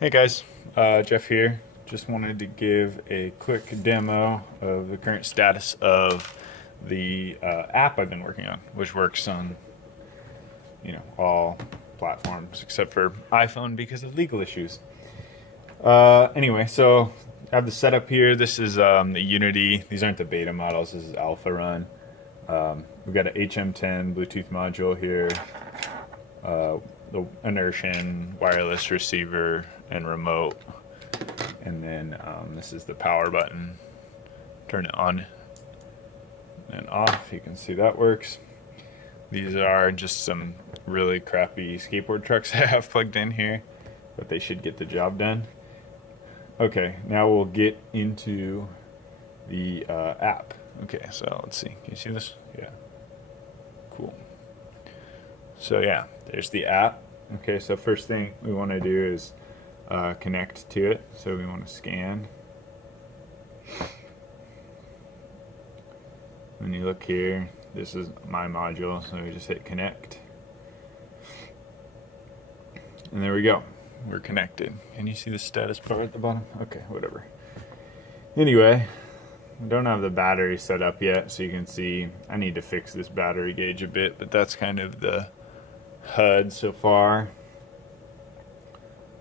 Hey guys, Jeff here. Just wanted to give a quick demo of the current status of the app I've been working on, which works on, all platforms except for iPhone because of legal issues. Anyway, so I have the setup here. This is the Unity. These aren't the beta models. This is alpha run. We've got an HM10 Bluetooth module here. The inertian wireless receiver and remote, and then this is the power button. Turn it on and off. You can see that works. These are just some really crappy skateboard trucks I have plugged in here, but they should get the job done. Okay, now we'll get into the app. Okay, so let's see. Can you see this? Yeah. Cool. So yeah, there's the app. Okay, so first thing we want to do is connect to it. So we want to scan. When you look here, this is my module, so we just hit connect. And there we go. We're connected. Can you see the status bar at the bottom? Okay, whatever. Anyway, we don't have the battery set up yet, so you can see I need to fix this battery gauge a bit, but that's kind of the HUD so far.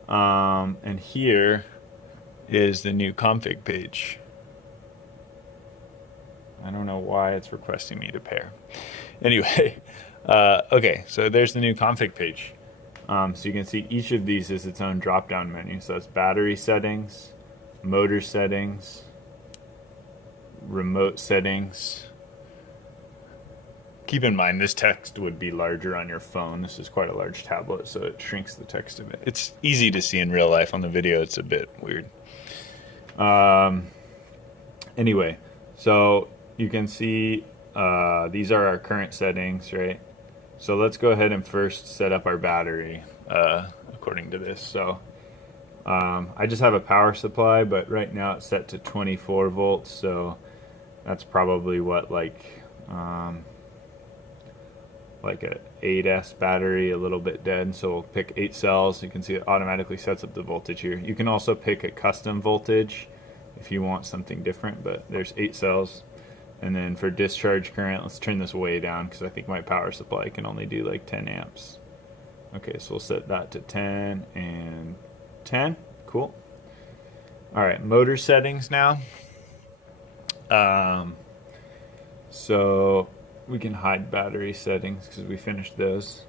And here is the new config page. I don't know why it's requesting me to pair. Anyway, okay, so there's the new config page. So you can see each of these is its own drop-down menu. So that's battery settings, motor settings, remote settings. Keep in mind, this text would be larger on your phone. This is quite a large tablet, so it shrinks the text a bit. It's easy to see in real life. On the video, it's a bit weird. Anyway, so you can see these are our current settings, right? So let's go ahead and first set up our battery according to this. So I just have a power supply, but right now it's set to 24 volts. So that's probably what, like a 8S battery, a little bit dead. So we'll pick 8 cells. You can see it automatically sets up the voltage here. You can also pick a custom voltage if you want something different, but there's 8 cells. And then for discharge current, let's turn this way down because I think my power supply can only do like 10 amps. Okay, so we'll set that to 10 and 10. Cool. All right, motor settings now. So we can hide battery settings because we finished those.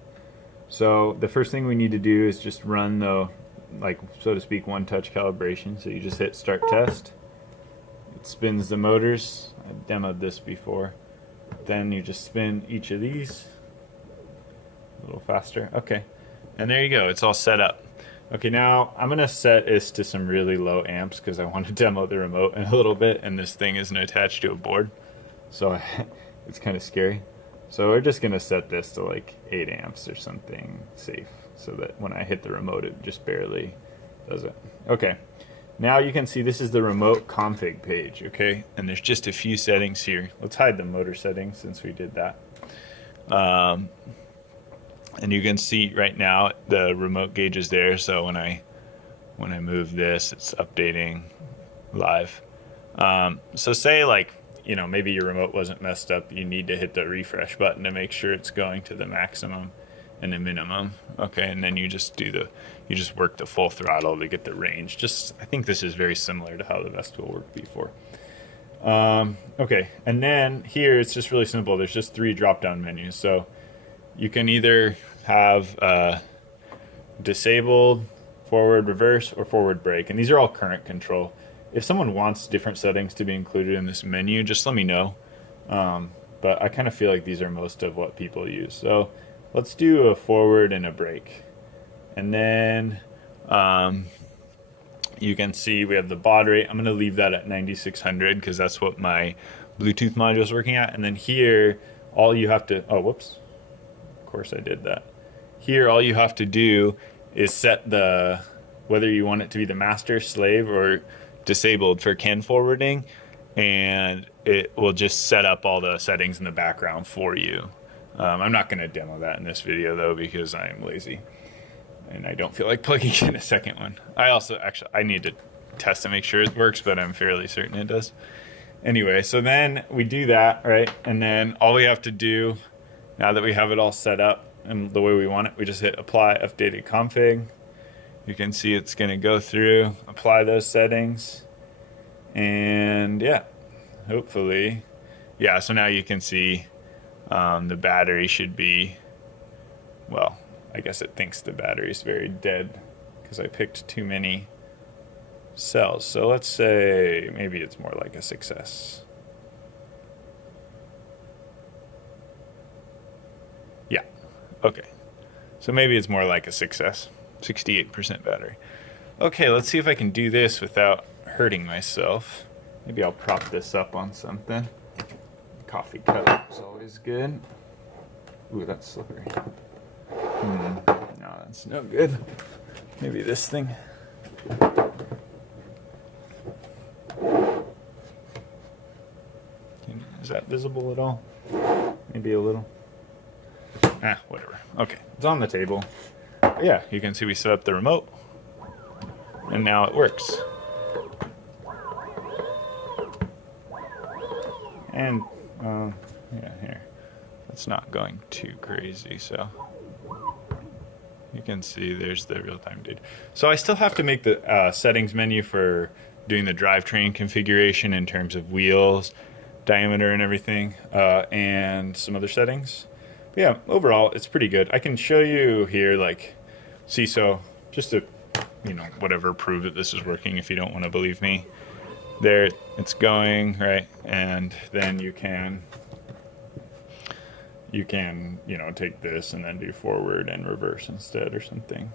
So the first thing we need to do is just run the, like, so to speak, one-touch calibration. So you just hit start test. It spins the motors. I've demoed this before. Then you just spin each of these a little faster. Okay, and there you go. It's all set up. Okay, now I'm gonna set this to some really low amps because I want to demo the remote in a little bit, and this thing isn't attached to a board, so it's kind of scary. So we're just gonna set this to like 8 amps or something safe, so that when I hit the remote, it just barely does it. Okay. Now you can see this is the remote config page, okay? And there's just a few settings here. Let's hide the motor settings since we did that. And you can see right now the remote gauge is there, so when I move this, it's updating live. So say, like, maybe your remote wasn't messed up, you need to hit the refresh button to make sure it's going to the maximum and the minimum. Okay, and then you just work the full throttle to get the range. I think this is very similar to how the Vestel worked before. Okay, and then here it's just really simple. There's just 3 drop-down menus. So you can either have disabled, forward, reverse, or forward brake, and these are all current control. If someone wants different settings to be included in this menu, just let me know. But I kind of feel like these are most of what people use. So let's do a forward and a brake. And then you can see we have the baud rate. I'm going to leave that at 9600 because that's what my Bluetooth module is working at. And then here, all you have to, oh, whoops. Of course I did that. Here, all you have to do is set whether you want it to be the master, slave, or disabled for CAN forwarding. And it will just set up all the settings in the background for you. I'm not going to demo that in this video though because I'm lazy. and I don't feel like plugging in a second one. I need to test to make sure it works, but I'm fairly certain it does. Anyway, so then we do that, right? And then all we have to do, now that we have it all set up and the way we want it, we just hit apply updated config. You can see it's gonna go through, apply those settings, and yeah, hopefully, yeah, so now you can see the battery should be, well, I guess it thinks the battery is very dead because I picked too many cells. So let's say maybe it's more like a success. Yeah, okay. So maybe it's more like a success, 68% battery. Okay, let's see if I can do this without hurting myself. Maybe I'll prop this up on something. Coffee cup is always good. Ooh, that's slippery. No, that's no good. Maybe this thing. Is that visible at all? Maybe a little. Whatever. Okay, it's on the table. But yeah, you can see we set up the remote, and now it works. And yeah, here. It's not going too crazy, so you can see there's the real-time data. So I still have to make the settings menu for doing the drivetrain configuration in terms of wheels, diameter and everything, and some other settings. But yeah, overall, it's pretty good. I can show you here, like, see, so just to, you know, whatever, prove that this is working if you don't want to believe me. There, it's going, right? And then you can, you know, take this and then do forward and reverse instead or something.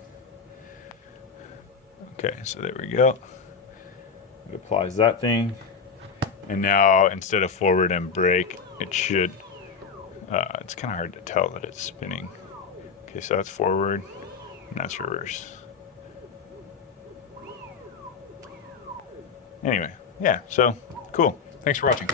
Okay, so there we go. It applies that thing. And now instead of forward and brake, it should, it's kind of hard to tell that it's spinning. Okay, so that's forward and that's reverse. Anyway, yeah, so cool. Thanks for watching.